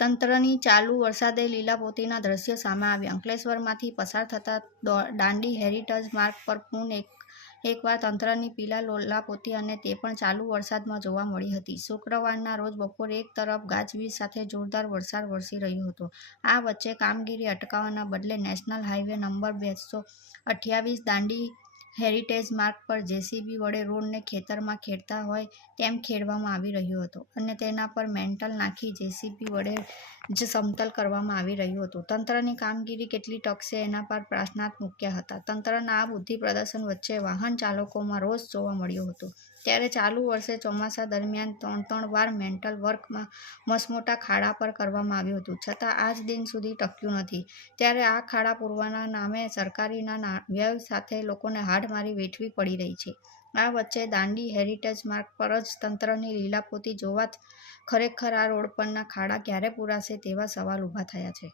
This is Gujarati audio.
તંત્રની ચાલુ વરસાદે લીલાપોતીના દ્રશ્યો સામે આવ્યા. અંકલેશ્વરમાંથી પસાર થતા દાંડી હેરિટેજ માર્ગ પર એકવાર તંત્રની પીલા લીલાપોતી અને તે પણ ચાલુ વરસાદમાં જોવા મળી હતી. શુક્રવારના રોજ બપોરે એક તરફ ગાજવીજ સાથે જોરદાર વરસાદ વરસી રહ્યો હતો. આ વચ્ચે કામગીરી અટકાવવાના બદલે national highway number 228 Dandi heritage માર્ગ પર જેસીબી વડે રોડને ખેતરમાં ખેડતા હોય તેમ ખેડવામાં આવી રહ્યો હતો અને તેના પર મેન્ટલ નાખી જેસીબી વડે જ સમતલ કરવામાં આવી રહ્યું હતું. તંત્રની કામગીરી કેટલી ટકશે એના પર પ્રશ્નાર્થ મૂક્યા હતા. તંત્રના આ બુદ્ધિ પ્રદર્શન વચ્ચે વાહન ચાલકોમાં રોષ જોવા મળ્યો હતો. ત્યારે ચાલુ વર્ષે ચોમાસા દરમિયાન 3 વાર મેન્ટલ વર્કમાં મસમોટા ખાડા પર કરવામાં આવ્યું હતું, છતાં આજ દિન સુધી ટક્યું નથી. ત્યારે આ ખાડા પૂરવાના નામે સરકારીના વ્યય સાથે લોકોને હાડમારી વેઠવી પડી રહી છે. આ વચ્ચે દાંડી હેરિટેજ માર્ગ પર જ તંત્રની લીલાપોતી જોવાત ખરેખર આ રોડ પરના ખાડા ક્યારે પૂરાશે તેવા સવાલ ઊભા થયા છે.